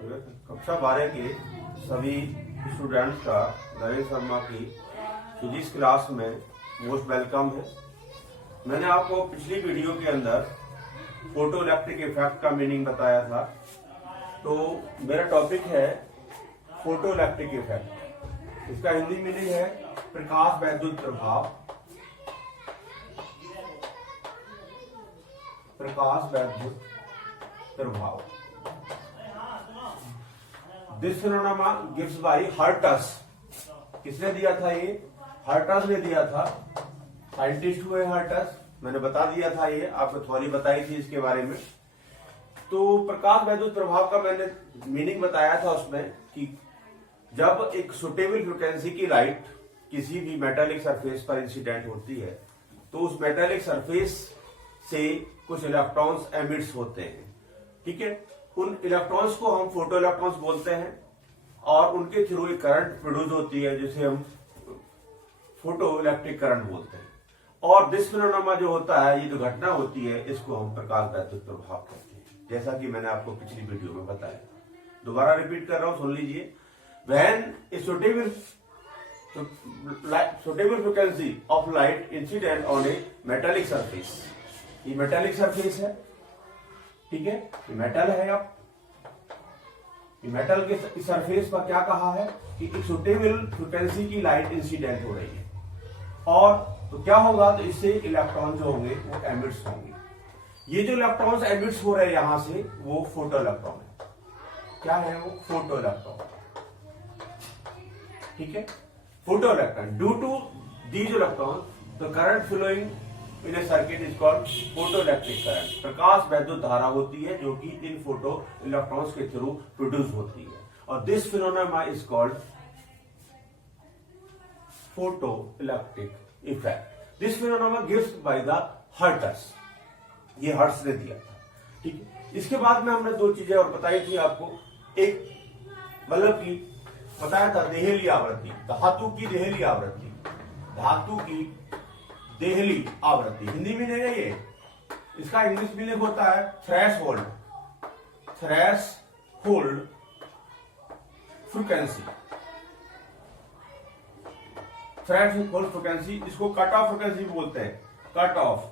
कक्षा 12 के सभी स्टूडेंट्स का नरेश शर्मा की फिजिक्स क्लास में मोस्ट वेलकम है। मैंने आपको पिछली वीडियो के अंदर फोटो इलेक्ट्रिक इफेक्ट का मीनिंग बताया था। तो मेरा टॉपिक है फोटो इलेक्ट्रिक इफेक्ट। इसका हिंदी मीनिंग है प्रकाश वैद्युत प्रभाव। प्रकाश वैद्युत प्रभाव। This phenomena gives by Hertz. किसने दिया था ये? हर्टस ने दिया था। साइंटिस्ट हुए हर्टस। मैंने बता दिया था, ये आपको थ्योरी बताई थी इसके बारे में। तो प्रकाश वैद्युत प्रभाव का मैंने मीनिंग बताया था उसमें कि जब एक सुटेबल फ्रिक्वेंसी की लाइट किसी भी मेटालिक सरफेस पर इंसिडेंट होती है तो उस मेटालिक सरफेस से कुछ इलेक्ट्रॉन्स एमिट्स होते हैं। ठीक है, उन इलेक्ट्रॉन्स को हम फोटो इलेक्ट्रॉन्स बोलते हैं और उनके थ्रू एक करंट प्रोड्यूस होती है जिसे हम फोटो इलेक्ट्रिक करंट बोलते हैं। और दिस फिनोमेना जो होता है, ये जो घटना होती है, इसको हम प्रकाश वैद्युत प्रभाव कहते हैं, जैसा कि मैंने आपको पिछली वीडियो में बताया। दोबारा रिपीट कर रहा हूं, सुन लीजिए। When a suitable frequency of light incident on a metallic surface. ये मेटालिक सरफेस है, ठीक है, ये मेटल है। आप ये मेटल के सरफेस पर क्या कहा है कि एक सुटेबल फ्रिक्वेंसी की लाइट इंसिडेंट हो रही है और तो क्या होगा, तो इससे इलेक्ट्रॉन जो होंगे वो एमिट्स होंगे। ये जो इलेक्ट्रॉन्स एमिट्स हो रहे हैं यहां से, वो फोटो इलेक्ट्रॉन है। क्या है वो? Photo electron. ठीक है, photo electron. Due to these electron the current flowing in a circuit is called photo electric current. प्रकाश वैद्युत धारा होती है जो कि इन फोटो इलेक्ट्रॉन्स के थ्रू प्रोड्यूस होती है। और this phenomena is called photo electric effect. This phenomena gives by the Hertz. ये हर्ट्स ने दिया था। ठीक है, इसके बाद में हमने दो चीजें और बताई थी आपको। एक मतलब की बताया था देहली आवृत्ति, धातु की देहली आवृत्ति। धातु की देहली आवृत्ति हिंदी में नहीं है ये, इसका इंग्लिश मीनिंग होता है threshold. Threshold frequency. Threshold frequency, इसको कट ऑफ फ्रीक्वेंसी भी बोलते हैं। कट ऑफ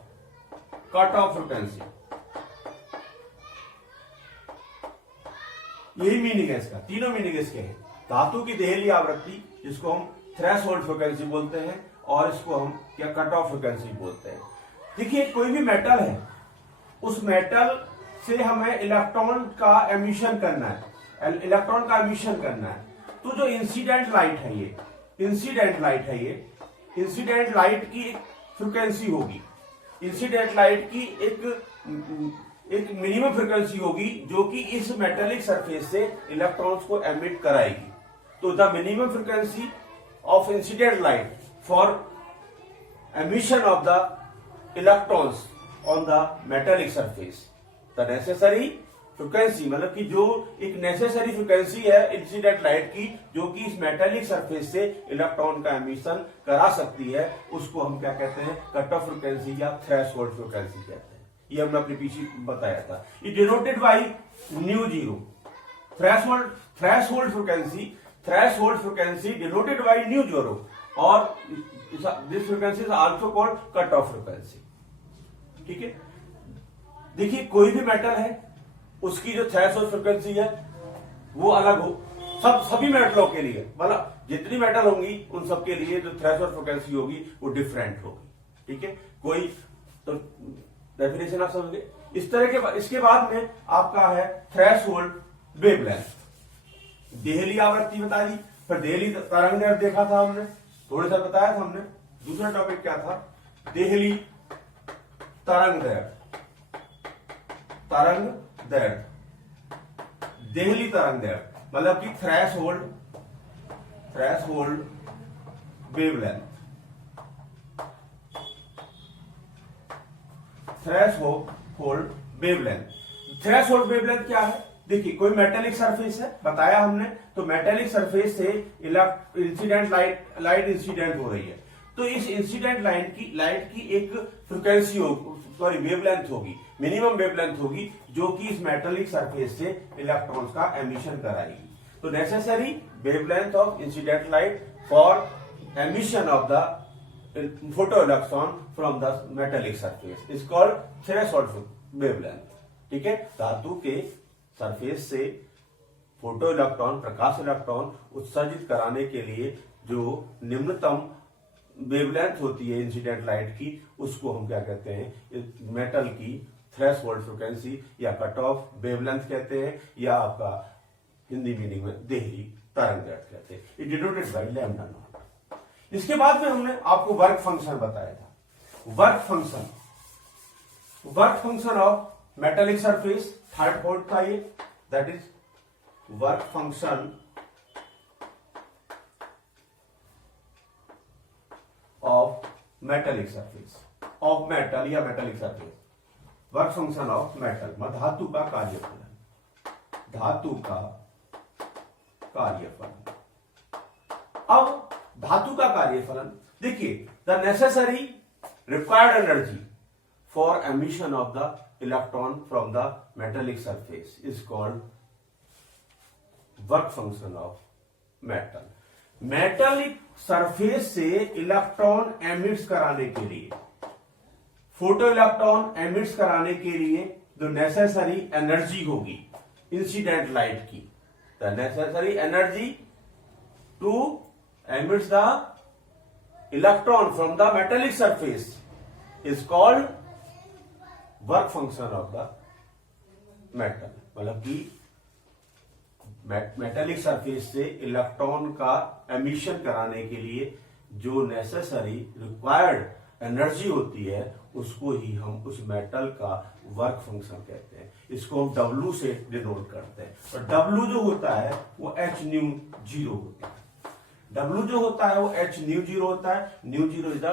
फ्रीक्वेंसी, यही मीनिंग है इसका। तीनों मीनिंग इसके हैं। धातु की देहली आवृत्ति, जिसको हम थ्रेशहोल्ड फ्रीक्वेंसी बोलते हैं, और इसको हम क्या कट ऑफ फ्रीक्वेंसी बोलते हैं। देखिए, कोई भी मेटल है, उस मेटल से हमें इलेक्ट्रॉन का एमिशन करना है। इलेक्ट्रॉन का एमिशन करना है। तो जो इंसिडेंट लाइट है ये, इंसिडेंट लाइट की एक फ्रीक्वेंसी होगी। इंसिडेंट लाइट की एक मिनिमम फ्रीक्वेंसी होगी जो कि इस मेटेलिक सरफेस से इलेक्ट्रॉन्स को एमिट कराएगी। तो the minimum frequency of incident light for emission of the electrons on the metallic surface, the necessary frequency, मतलब कि जो एक नेसेसरी फ्रिक्वेंसी है इंसिडेंट लाइट की, जो कि इस मेटेलिक सरफेस से इलेक्ट्रॉन का एमिशन करा सकती है, उसको हम क्या कहते हैं? कट ऑफ फ्रिक्वेंसी या थ्रेशहोल्ड फ्रिक्वेंसी कहते हैं। ये हमने अपने पीछे बताया था। ये denoted by nu zero. Threshold frequency denoted by nu zero. और this frequency is also called cut off frequency. ठीक है, देखिए, कोई भी मेटल है, उसकी जो थ्रेशहोल्ड फ्रिक्वेंसी है वो अलग हो। सभी मेटलों के लिए, मतलब जितनी मेटल होंगी उन सब के लिए जो थ्रेशहोल्ड फ्रिक्वेंसी होगी वो डिफरेंट होगी। ठीक है, कोई तो डेफिनेशन आप समझ गए। इस तरह के इसके बाद में आपका है थ्रेशहोल्ड वेवलेंथ। देहली आवृत्ति बता दी, फिर देहली तरंग देखा था हमने, थोड़ा सा बताया था हमने। दूसरा टॉपिक क्या था? देहली तरंग दैर्घ्य। देहली तरंग दैर्घ्य मतलब कि थ्रेशहोल्ड वेवलेंथ। थ्रेशहोल्ड वेवलेंथ क्या है? देखिए, कोई मेटेलिक सरफेस है, बताया हमने। तो मेटेलिक सरफेस से इंसिडेंट लाइट इंसिडेंट हो रही है। तो इस इंसिडेंट लाइट की एक फ्रिक्वेंसी वेवलेंथ होगी। मिनिमम वेवलेंथ होगी जो कि इस मेटेलिक सरफेस से इलेक्ट्रॉन्स का एमिशन कराएगी। तो necessary wavelength of incident light for emission of the photo electron from the metallic surface is called threshold wavelength. ठीक है, धातु के सरफेस से फोटो इलेक्ट्रॉन, प्रकाश इलेक्ट्रॉन उत्सर्जित कराने के लिए जो निम्नतम वेवलेंथ होती है इंसिडेंट लाइट की, उसको हम क्या कहते हैं, मेटल की थ्रेशोल्ड फ्रीक्वेंसी या कट ऑफ वेवलेंथ कहते हैं, या आपका हिंदी मीनिंग में देहरी तरंगदैर्घ्य कहते हैं। It denoted by lambda naught. इसके बाद में हमने आपको वर्क फंक्शन बताया था। Work function of metallic surface, third point था ये, that is work function of metallic surface, of metal या metallic surface. Work function of metal, धातु का कार्यफलन, धातु का कार्यफलन। अब धातु का कार्यफलन देखिए, the necessary required energy for emission of the electron from the metallic surface is called work function of metal. Metallic surface से इलेक्ट्रॉन एमिट्स कराने के लिए, फोटो इलेक्ट्रॉन एमिट्स कराने के लिए जो नेसेसरी एनर्जी होगी इंसिडेंट लाइट की, the necessary energy to emits the electron from the metallic surface is called work function of the metal. मतलब कि मेटेलिक सरफेस से इलेक्ट्रॉन का एमिशन कराने के लिए जो नेसेसरी रिक्वायर्ड एनर्जी होती है उसको ही हम उस मेटल का वर्क फंक्शन कहते हैं। इसको हम W से डिनोट करते हैं। और W जो होता है वो h न्यू 0 होता है। W जो होता है वो h न्यू 0 होता है। Nu 0 is the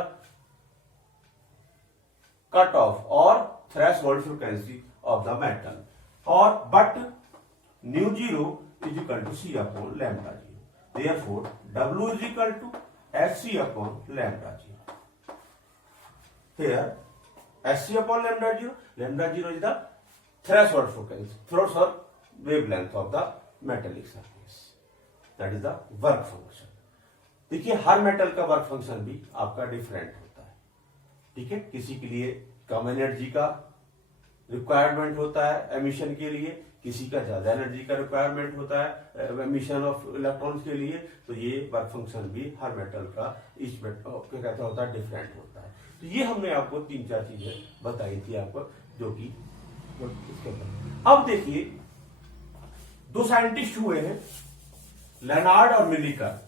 cut off और threshold frequency of the metal, और but nu 0 is equal to C upon lambda 0. Therefore, W is equal to HC upon lambda 0. Here, HC upon lambda 0. Lambda 0 is the threshold frequency, threshold wavelength of the metallic surface. That is the work function. देखिए, हर metal का work function भी आपका different होता है। ठीक है, किसी के लिए कम एनर्जी का रिक्वायरमेंट होता है एमिशन के लिए, किसी का ज्यादा एनर्जी का रिक्वायरमेंट होता है एमिशन ऑफ इलेक्ट्रॉन्स के लिए। तो ये वर्क फंक्शन भी हर मेटल का इस क्या कहता होता है, डिफरेंट होता है। तो ये हमने आपको 3-4 चीजें बताई थी आपको, जो कि इसके अंदर। अब देखिए, दो साइंटिस्ट हुए हैं, लेनार्ड और मिलिकर,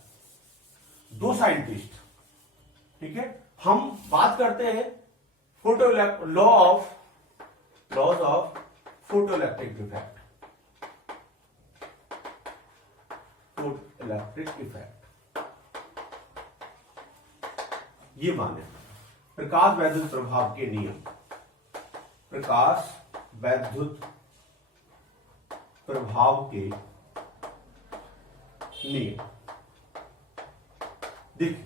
दो साइंटिस्ट। ठीक है, हम बात करते हैं laws of photoelectric effect. Electric effect ये माने प्रकाश वैद्युत प्रभाव के नियम, प्रकाश वैद्युत प्रभाव के नियम। देखिए,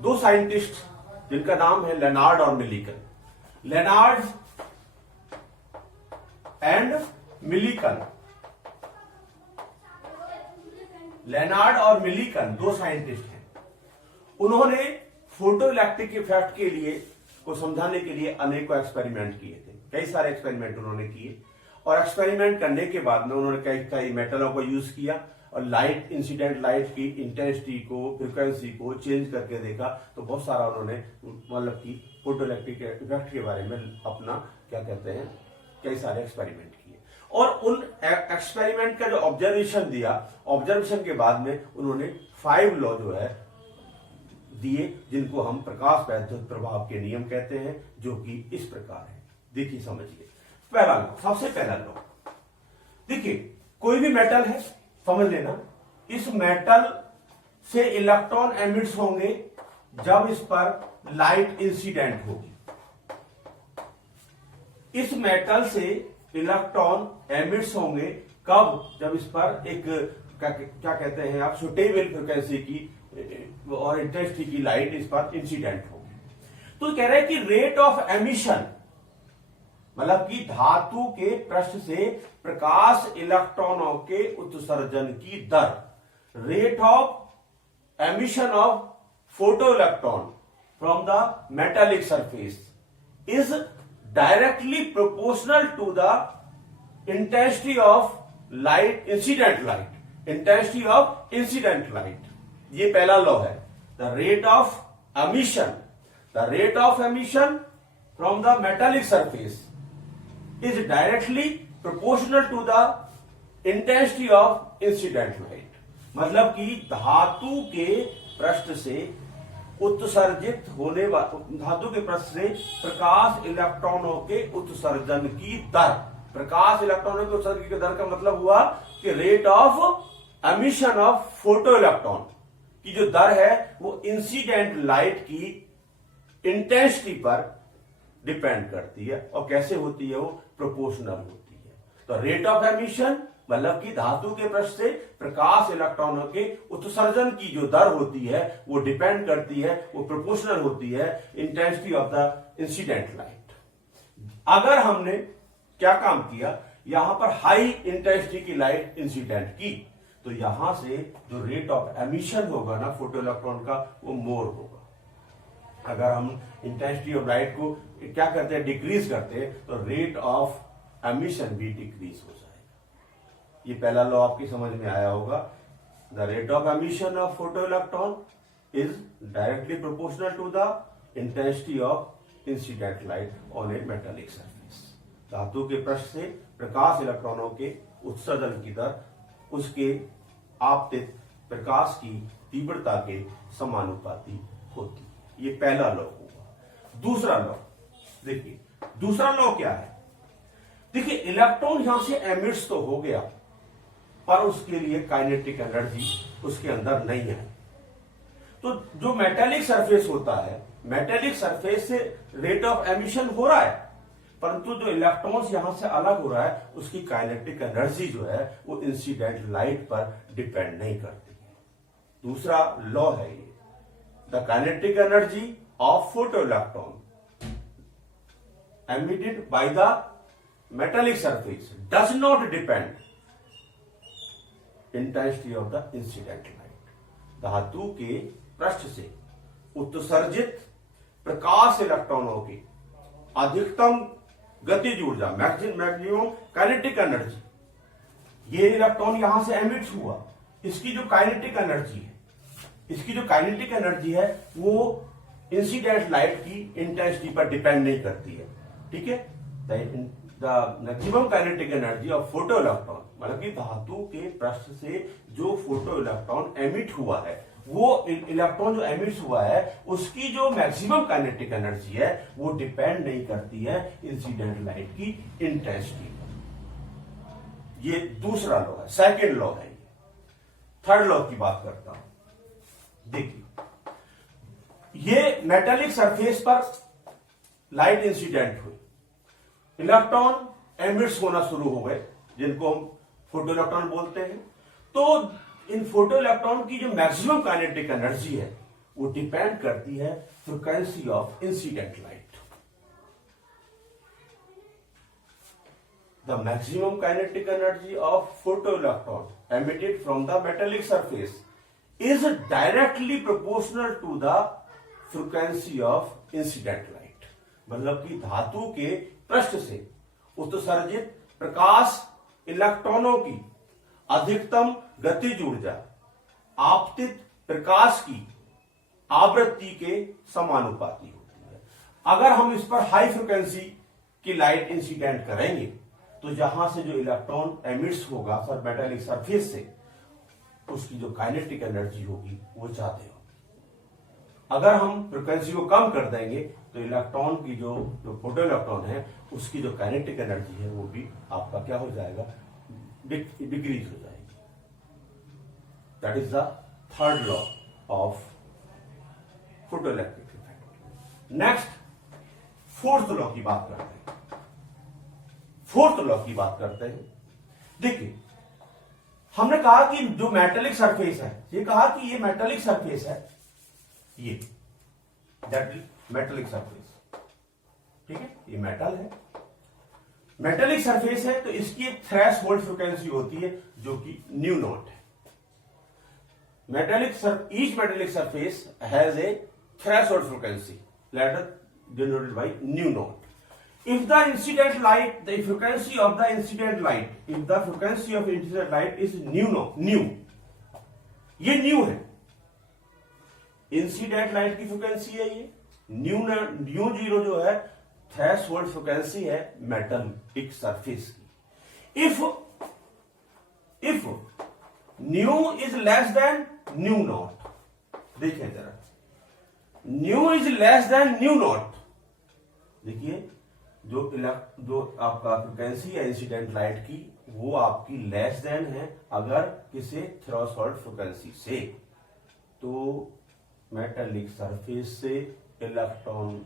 दो साइंटिस्ट जिनका नाम है लेनार्ड और Millikan, Lenard and Millikan, Lenard और मिलिकन दो साइंटिस्ट हैं। उन्होंने फोटो इलेक्ट्रिक इफेक्ट के लिए को समझाने के लिए अनेकों एक्सपेरिमेंट किए थे। कई सारे एक्सपेरिमेंट उन्होंने किए, और एक्सपेरिमेंट करने के बाद में उन्होंने कई मेटलों को यूज किया और लाइट, इंसिडेंट लाइट की इंटेंसिटी को, फ्रीक्वेंसी को चेंज करके देखा। तो बहुत सारा उन्होंने मतलब कि फोटो इलेक्ट्रिक इफेक्ट के बारे में अपना क्या कहते हैं, कई सारे एक्सपेरिमेंट किए। और उन एक्सपेरिमेंट का जो ऑब्जर्वेशन दिया, ऑब्जर्वेशन के बाद में उन्होंने 5 लॉ जो है दिए, जिनको हम प्रकाश वैद्युत प्रभाव के नियम कहते हैं, जो कि इस प्रकार है। देखिए, समझिए। पहला लॉ, सबसे पहला लॉ देखिए, कोई भी मेटल है, समझ लेना, इस मेटल से इलेक्ट्रॉन एमिट्स होंगे जब इस पर लाइट इंसिडेंट होगी। इस मेटल से इलेक्ट्रॉन एमिट्स होंगे कब? जब इस पर एक क्या कहते हैं आप, सुटेबल फ्रीक्वेंसी की और इंटेंसिटी की लाइट इस पर इंसिडेंट होगी। तो कह रहे हैं कि रेट ऑफ एमिशन, मतलब कि धातु के पृष्ठ से प्रकाश इलेक्ट्रॉनों के उत्सर्जन की दर, rate of emission of photo electron from the metallic surface is directly proportional to the intensity of light, incident light, intensity of incident light. ये पहला लॉ है, the rate of emission, the rate of emission from the metallic surface is directly proportional to the intensity of incident light। मतलब कि धातु के पृष्ठ से उत्सर्जित होने वाले, धातु के पृष्ठ से प्रकाश इलेक्ट्रॉनों के उत्सर्जन की दर, प्रकाश इलेक्ट्रॉनों के उत्सर्जन की दर का मतलब हुआ कि rate of emission of photo electron की जो दर है वो इंसिडेंट लाइट की इंटेंसिटी पर डिपेंड करती है। और कैसे होती है? वो प्रोपोर्शनल होती है। तो रेट ऑफ एमिशन मतलब कि धातु के पृष्ठ से प्रकाश इलेक्ट्रॉनों के उत्सर्जन की जो दर होती है वो डिपेंड करती है, वो प्रोपोर्शनल होती है intensity of the incident light. अगर हमने क्या काम किया, यहां पर हाई इंटेंसिटी की लाइट इंसिडेंट की, तो यहां से जो रेट ऑफ एमिशन होगा ना फोटो इलेक्ट्रॉन का, वो मोर होगा। अगर हम इंटेंसिटी ऑफ लाइट को क्या करते हैं, डिक्रीज करते हैं, तो रेट ऑफ एमिशन भी डिक्रीज हो जाएगा। ये पहला लॉ आपकी समझ में आया होगा, the rate of emission of photo electron is directly proportional to the intensity of incident light on a metallic surface. धातु के पृष्ठ से प्रकाश इलेक्ट्रॉनों के उत्सर्जन की दर उसके आपतित प्रकाश की तीव्रता के समानुपाती होती है। ये पहला लॉ होगा। दूसरा लॉ देखिए, दूसरा लॉ क्या है? देखिए, इलेक्ट्रॉन यहां से एमिट्स तो हो गया, पर उसके लिए काइनेटिक एनर्जी उसके अंदर नहीं है। तो जो मेटालिक सरफेस होता है, मेटालिक सरफेस से रेट ऑफ एमिशन हो रहा है, परंतु जो इलेक्ट्रॉन्स यहां से अलग हो रहा है उसकी काइनेटिक एनर्जी जो है वो इंसिडेंट लाइट पर डिपेंड नहीं करती है। दूसरा लॉ है ये, the kinetic energy of photo electron emitted by the metallic surface does not depend intensity of the incident light। धातु के पृष्ठ से उत्सर्जित प्रकाश इलेक्ट्रॉनों की अधिकतम गतिज ऊर्जा, मैक्सिमम काइनेटिक एनर्जी, ये इलेक्ट्रॉन यहां से एमिट हुआ, इसकी जो काइनेटिक एनर्जी है, इसकी जो काइनेटिक एनर्जी है वो इंसिडेंट लाइट की इंटेंसिटी पर डिपेंड नहीं करती है। ठीक है, the maximum kinetic energy of photo electron, मतलब कि धातु के पृष्ठ से जो फोटो इलेक्ट्रॉन एमिट हुआ है, वो इलेक्ट्रॉन जो एमिट हुआ है उसकी जो मैक्सिमम काइनेटिक एनर्जी है वो डिपेंड नहीं करती है इंसिडेंट लाइट की इंटेंसिटी पर। ये दूसरा लॉ है, सेकेंड लॉ है। थर्ड लॉ की बात करता हूं। देखिए, ये मेटालिक सरफेस पर लाइट इंसिडेंट हुई, इलेक्ट्रॉन एमिट्स होना शुरू हो गए, जिनको हम फोटो इलेक्ट्रॉन बोलते हैं। तो इन फोटो इलेक्ट्रॉन की जो मैक्सिमम काइनेटिक एनर्जी है वो डिपेंड करती है frequency of incident light. The maximum kinetic energy of photo electron emitted from the metallic surface is directly proportional to the frequency of incident light. मतलब कि धातु के पृष्ठ से उत्सर्जित प्रकाश इलेक्ट्रॉनों की अधिकतम गतिज ऊर्जा आपतित प्रकाश की आवृत्ति के समानुपाती होती है। अगर हम इस पर हाई फ्रिक्वेंसी की लाइट इंसिडेंट करेंगे तो जहां से जो इलेक्ट्रॉन एमिट्स होगा सर मेटालिक सरफेस से, उसकी जो काइनेटिक एनर्जी होगी वो ज्यादा होगी। अगर हम फ्रिक्वेंसी को कम कर देंगे तो इलेक्ट्रॉन की जो फोटो इलेक्ट्रॉन है उसकी जो काइनेटिक एनर्जी है वो भी आपका क्या हो जाएगा, डिक्रीज हो जाएगी। That is the third law of photoelectric effect. Next fourth law की बात करते हैं। फोर्थ लॉ की बात करते हैं। देखिए, हमने कहा कि जो मेटालिक सरफेस है, ये कहा कि ये मेटालिक सरफेस है, ये दैट मेटेलिक सरफेस, ठीक है, ये मेटल है, मेटेलिक सरफेस है, तो इसकी एक थ्रेशोल्ड फ्रीक्वेंसी होती है जो कि न्यू नॉट है। Each metallic surface has a threshold frequency, later denoted by nu naught. If the incident light, the frequency of the incident light, if the frequency of incident light is nu, ये new है, incident light की frequency है ये mu zero जो है threshold frequency है metallic surface की। If new is less than new not, देखिए जरा, new is less than new not, देखिए जो आपका फ्रिक्वेंसी है इंसिडेंट लाइट की वो आपकी लेस देन है अगर किसी थ्रेशोल्ड फ्रिक्वेंसी से, तो मेटालिक सरफेस से इलेक्ट्रॉन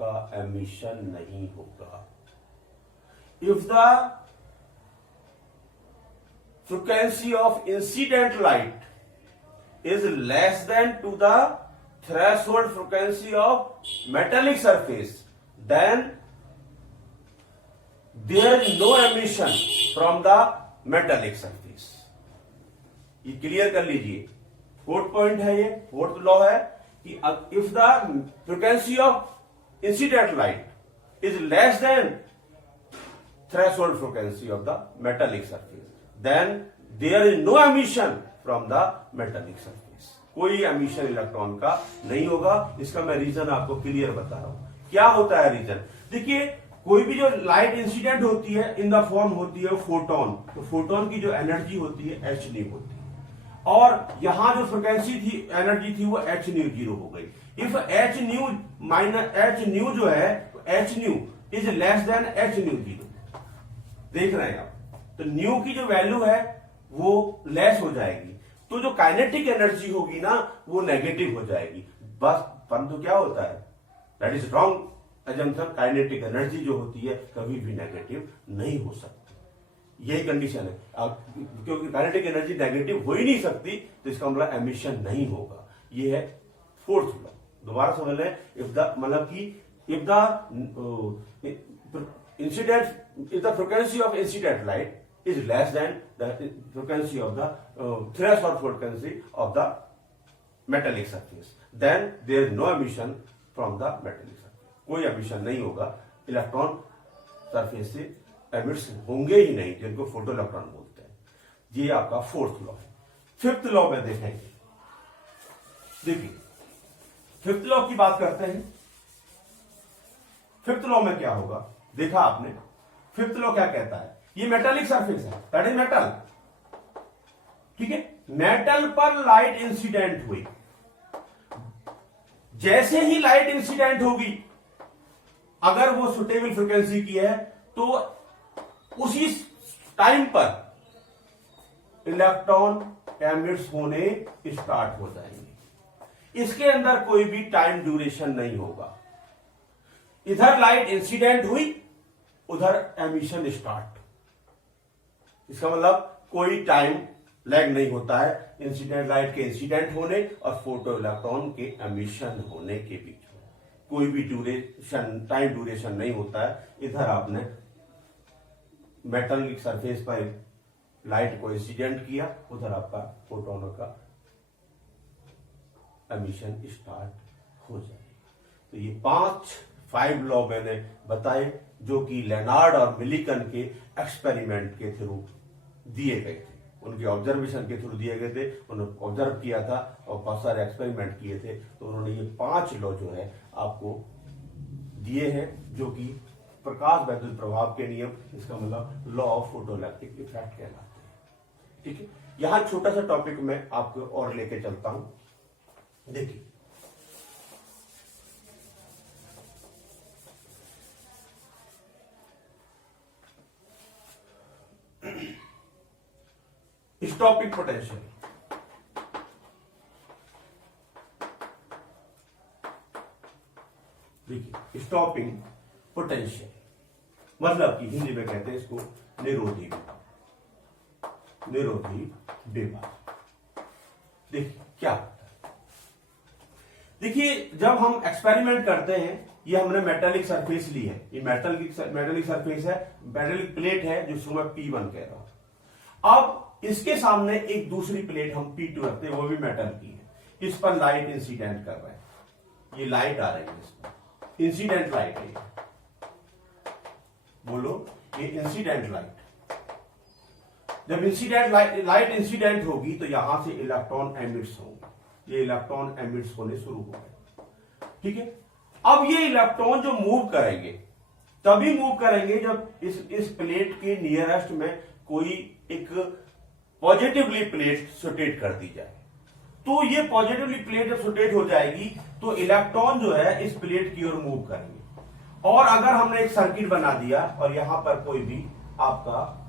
का एमिशन नहीं होगा। If the frequency of incident light is less than to the threshold frequency of metallic surface, then there is no emission from the metallic surface. ये clear कर लीजिए, fourth point है, ये fourth law है कि if the frequency of incident light is less than threshold frequency of the metallic surface, then there is no emission from the metallic surface. कोई emission electron का नहीं होगा। इसका मैं रीजन आपको क्लियर बता रहा हूं। क्या होता है रीजन, देखिए कोई भी जो लाइट इंसिडेंट होती है इन द फॉर्म होती है फोटोन, तो फोटोन की जो एनर्जी होती है एच न्यू होती है, और यहां जो फ्रिक्वेंसी थी एनर्जी थी वो एच न्यू जीरो हो गई। If H new minus H new जो है H new is less than H mu zero, देख रहे हैं आप, तो न्यू की जो वैल्यू है वो लेस हो जाएगी, तो जो काइनेटिक एनर्जी होगी ना वो नेगेटिव हो जाएगी बस। परंतु क्या होता है, that is wrong assumption, kinetic energy जो होती है कभी भी नेगेटिव नहीं हो सकती, यही कंडीशन है। अब क्योंकि काइनेटिक एनर्जी नेगेटिव हो ही नहीं सकती तो इसका मतलब एमिशन नहीं होगा। ये है फोर्थ लॉ, दोबारा समझ लें। इफ द मतलब कि if the incident, if the frequency of incident light is less than the frequency of the threshold frequency of the metallic surface, then there is no emission from the metallic surface. कोई emission नहीं होगा, electron surface से emits होंगे ही नहीं, जिनको photo electron बोलते हैं। ये आपका फोर्थ लॉ है। फिफ्थ लॉ में देखेंगे, देखिए फिफ्थ लॉ की बात करते हैं। फिफ्थ लॉ में क्या होगा, देखा आपने, फिफ्थ लॉ क्या कहता है, ये मेटालिक सरफेस है, दैट इज मेटल, ठीक है, मेटल पर लाइट इंसिडेंट हुई, जैसे ही लाइट इंसिडेंट होगी अगर वो सुटेबल फ्रिक्वेंसी की है तो उसी टाइम पर इलेक्ट्रॉन एमिट्स होने स्टार्ट हो जाएंगे। इसके अंदर कोई भी टाइम ड्यूरेशन नहीं होगा, इधर लाइट इंसिडेंट हुई उधर एमिशन स्टार्ट, इसका मतलब कोई टाइम लैग नहीं होता है इंसिडेंट लाइट के इंसिडेंट होने और फोटो इलेक्ट्रॉन के एमिशन होने के बीच में, कोई भी ड्यूरेशन, टाइम ड्यूरेशन नहीं होता है। इधर आपने मेटल सरफेस पर लाइट को इंसिडेंट किया, उधर आपका फोटोन का एमिशन स्टार्ट हो जाएगा। तो ये 5 लॉ मैंने बताए जो कि लेनार्ड और मिलिकन के एक्सपेरिमेंट के थ्रू दिए गए थे, उनके ऑब्जर्वेशन के थ्रू दिए गए थे, उन्होंने ऑब्जर्व किया था और बहुत सारे एक्सपेरिमेंट किए थे, तो उन्होंने ये 5 लॉ जो है आपको दिए हैं जो कि प्रकाश वैद्युत प्रभाव के नियम, इसका मतलब लॉ ऑफ फोटोइलेक्ट्रिक इफेक्ट कहलाते हैं, ठीक है। यहां छोटा सा टॉपिक मैं आपको और लेके चलता हूं, देखिए स्टॉपिंग पोटेंशियल, देखिए स्टॉपिंग पोटेंशियल मतलब कि हिंदी में कहते हैं इसको निरोधी विभव, निरोधी विभव। देखिए क्या होता है, देखिए जब हम एक्सपेरिमेंट करते हैं, ये हमने मेटेलिक सरफेस ली है, ये मेटेलिक सरफेस है, मेटेलिक प्लेट है जिसको मैं P1 कह रहा हूं। अब इसके सामने एक दूसरी प्लेट हम P2 रखते हैं, वो भी मेटल की है। इस पर लाइट इंसिडेंट कर रहा है, ये लाइट आ रही है, इस पर इंसिडेंट लाइट है, बोलो ये इंसिडेंट लाइट। जब इंसिडेंट लाइट इंसिडेंट होगी तो यहां से इलेक्ट्रॉन एमिट्स होंगे, ये इलेक्ट्रॉन एमिट्स होने शुरू हो गए, ठीक है। अब ये इलेक्ट्रॉन जो मूव करेंगे तभी मूव करेंगे जब इस प्लेट के नियरेस्ट में कोई एक पॉजिटिवली प्लेट रोटेट कर दी जाए। तो ये पॉजिटिवली प्लेट जब रोटेट हो जाएगी तो इलेक्ट्रॉन जो है इस प्लेट की ओर मूव करेंगे। और अगर हमने एक सर्किट बना दिया और यहां पर कोई भी आपका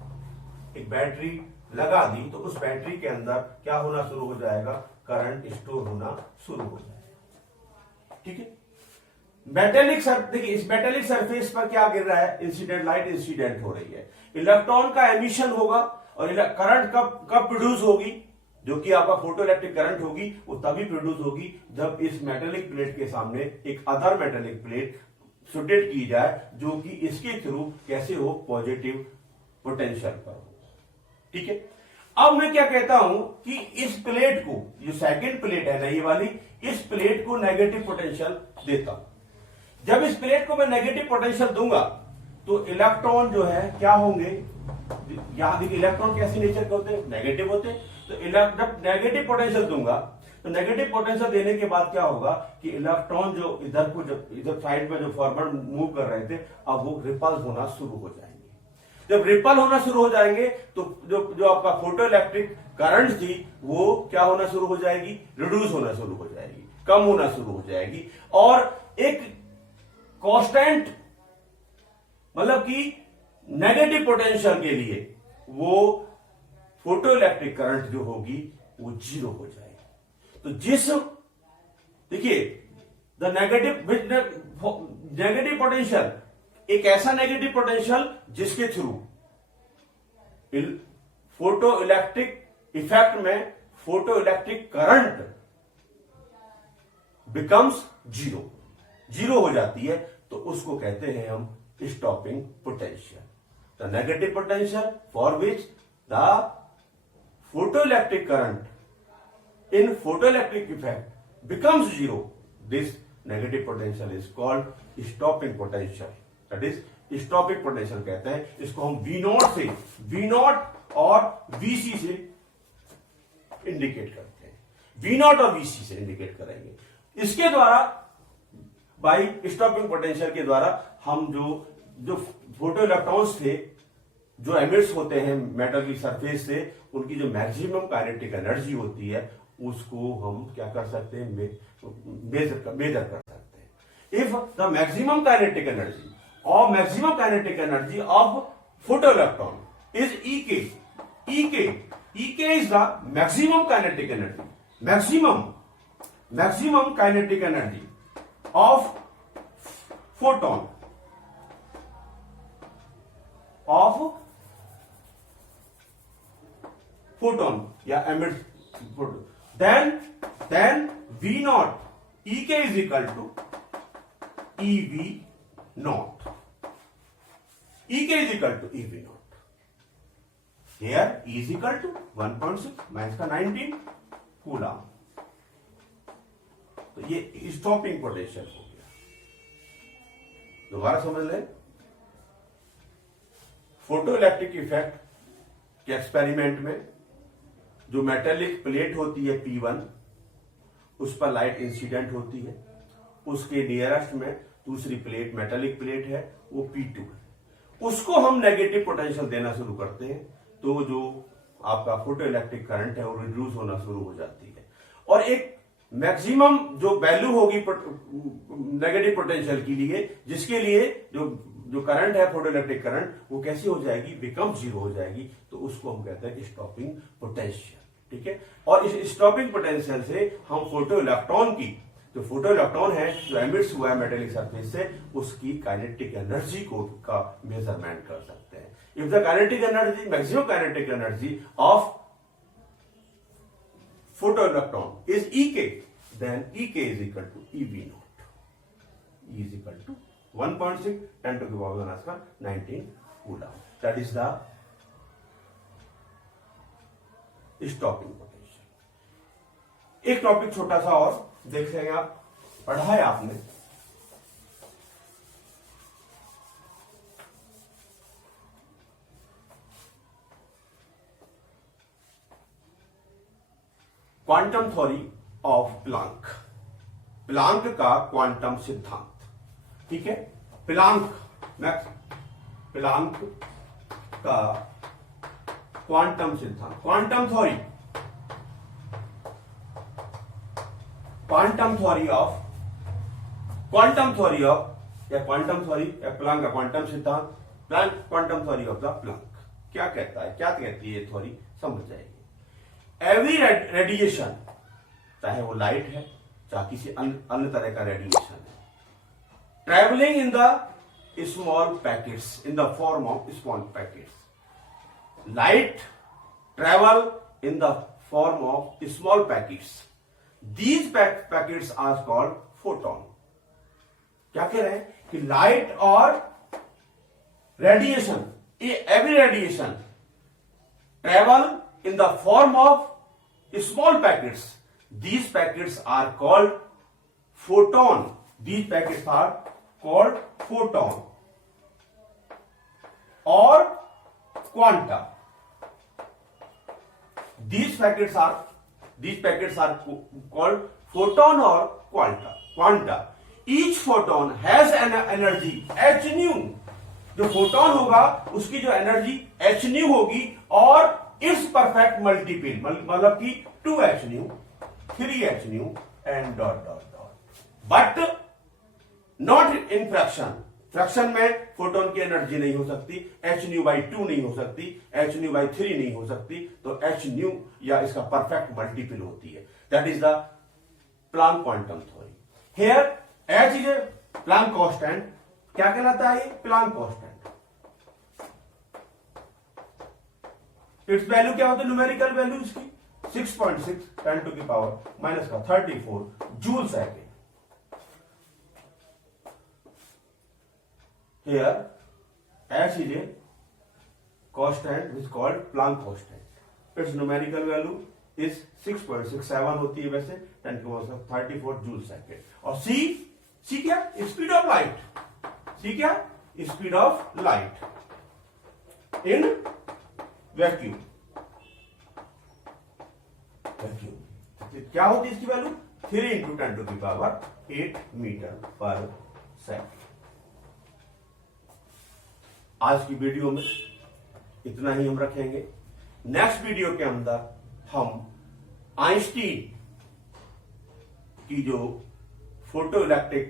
एक बैटरी लगा दी, तो उस बैटरी के अंदर क्या होना शुरू हो जाएगा, करंट स्टोर होना शुरू हो जाएगा, ठीक है। देखिए इस मेटेलिक सरफेस पर क्या गिर रहा है, इंसिडेंट लाइट इंसिडेंट हो रही है, इलेक्ट्रॉन का एमिशन होगा और करंट कब प्रोड्यूस होगी, जो कि आपका फोटो इलेक्ट्रिक करंट होगी, वो तभी प्रोड्यूस होगी जब इस मेटेलिक प्लेट के सामने एक अदर मेटेलिक प्लेट रोटेट की जाए, जो कि इसके थ्रू कैसे हो, पॉजिटिव पोटेंशियल पर हो, ठीक है। अब मैं क्या कहता हूं कि इस प्लेट को, जो सेकंड प्लेट है ना ये वाली, इस प्लेट को नेगेटिव पोटेंशियल देता हूं। जब इस प्लेट को मैं नेगेटिव पोटेंशियल दूंगा तो इलेक्ट्रॉन जो है क्या होंगे, यहां देखिए इलेक्ट्रॉन कैसे नेचर के होते हैं, नेगेटिव होते हैं। तो जब नेगेटिव पोटेंशियल दूंगा तो नेगेटिव पोटेंशियल देने के बाद क्या होगा कि इलेक्ट्रॉन जो इधर को, जब इधर साइड में जो फॉरवर्ड मूव कर रहे थे, अब वो रिपल होना शुरू हो जाएंगे। जब रिपल होना शुरू हो जाएंगे तो जो आपका फोटो इलेक्ट्रिक करंट थी वो क्या होना शुरू हो जाएगी, रिड्यूस होना शुरू हो जाएगी, कम होना शुरू हो जाएगी। और एक कांस्टेंट, मतलब कि नेगेटिव पोटेंशियल के लिए वो फोटो इलेक्ट्रिक करंट जो होगी वो 0 हो जाएगी। तो देखिए द नेगेटिव पोटेंशियल, एक ऐसा नेगेटिव पोटेंशियल जिसके थ्रू फोटो इलेक्ट्रिक इफेक्ट में फोटो इलेक्ट्रिक करंट बिकम्स 0 हो जाती है, तो उसको कहते हैं हम stopping potential. The negative potential for which the photo electric current in photo electric effect becomes 0, this negative potential is called stopping potential. That is stopping potential कहते हैं। इसको हम V0 और VC से इंडिकेट करते हैं, V0 और VC से इंडिकेट करेंगे। इसके द्वारा, बाई स्टॉपिंग पोटेंशियल के द्वारा, हम जो फोटो इलेक्ट्रॉन्स थे जो एमिट्स होते हैं मेटल की सरफेस से, उनकी जो मैक्सिमम काइनेटिक एनर्जी होती है उसको हम क्या कर सकते हैं, मेजर कर सकते हैं। If the maximum kinetic energy of photo electron is EK is the maximum kinetic energy, maximum kinetic energy of photon, या emit photon, then V0 EK is equal to EV0. EK is equal to EV0. Here E is equal to 1.6 minus का 19 coulomb. तो ये stopping potential हो गया। दोबारा समझ लें, photo electric effect के एक्सपेरिमेंट में जो मेटेलिक प्लेट होती है P1, उस पर लाइट इंसिडेंट होती है, उसके नियरेस्ट में दूसरी प्लेट मेटेलिक प्लेट है, वो P2 है। उसको हम नेगेटिव पोटेंशियल देना शुरू करते हैं, तो जो आपका फोटो इलेक्ट्रिक करंट है वो रिड्यूस होना शुरू हो जाती है। और एक मैक्सिमम जो वैल्यू होगी नेगेटिव पोटेंशियल के लिए, जिसके लिए जो करंट है फोटो इलेक्ट्रिक करंट, वो कैसी हो जाएगी, बिकम 0 हो जाएगी। तो उसको हम कहते हैं स्टॉपिंग पोटेंशियल, ठीक है। और इस स्टॉपिंग पोटेंशियल से हम फोटो इलेक्ट्रॉन की, जो फोटो इलेक्ट्रॉन है जो एमिट्स हुआ है मेटेलिक सरफेस से, उसकी काइनेटिक एनर्जी का मेजरमेंट कर सकते हैं। If the kinetic energy, maximum kinetic energy of photoelectron is EK, then ek is equal to ev naught. E is equal to 1.6 10 to the power minus 19 coulomb. That is the stopping potential. एक topic छोटा सा और देख लेंगे, आप पढ़ा है आपने, quantum theory of Planck, Planck का क्वांटम सिद्धांत। ठीक है, प्लांक का क्वांटम सिद्धांत, क्वांटम थ्योरी ऑफ या प्लांक का क्वांटम सिद्धांत, quantum theory of the Planck क्या कहता है, क्या कहती है थ्योरी, समझ जाएगी। एवरी रेडिएशन, चाहे वो लाइट है चाहे किसी अन्य तरह का रेडिएशन है, travelling in the small packets, in the form of small packets, light travel in the form of small packets. These packets are called photon. क्या कह रहे हैं कि लाइट और radiation, every radiation travel in the form of small packets. These packets are called photon. These packets are called photon or quanta. These packets are called photon or quanta. Each photon has an energy h nu. जो photon होगा उसकी जो energy h nu होगी और it's perfect multiple, मतलब कि 2h nu, 3h nu and dot dot dot, but not in fraction. Fraction में photon की एनर्जी नहीं हो सकती, h nu by 2 नहीं हो सकती, h nu by 3 नहीं हो सकती, तो h nu या इसका परफेक्ट मल्टीपल होती है। That is the Planck quantum theory. Here h is a Planck constant. क्या कहलाता है? Planck constant. इट्स वैल्यू क्या होता है? न्यूमेरिकल वैल्यू इसकी 6.6 10 to the power minus 34 joule second. Here h is a constant which is called Planck constant. Its numerical value is 6.67 होती है वैसे 10 to the power 34 joule second. और c क्या? Speed of light. c क्या? Speed of light in vacuum. क्या होती है इसकी value? 3 into 10 to the power 8 metre पर सेकेंड। आज की वीडियो में इतना ही हम रखेंगे। नेक्स्ट वीडियो के अंदर हम आइंस्टीन की जो फोटो इलेक्ट्रिक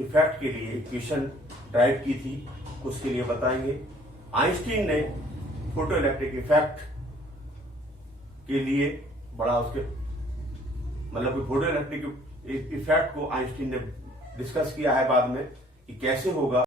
इफेक्ट के लिए इक्वेशन ड्राइव की थी उसके लिए बताएंगे। आइंस्टीन ने फोटो इलेक्ट्रिक इफेक्ट के लिए बड़ा उसके मतलब फोटो इलेक्ट्रिक इफेक्ट को आइंस्टीन ने डिस्कस किया है बाद में कि कैसे होगा।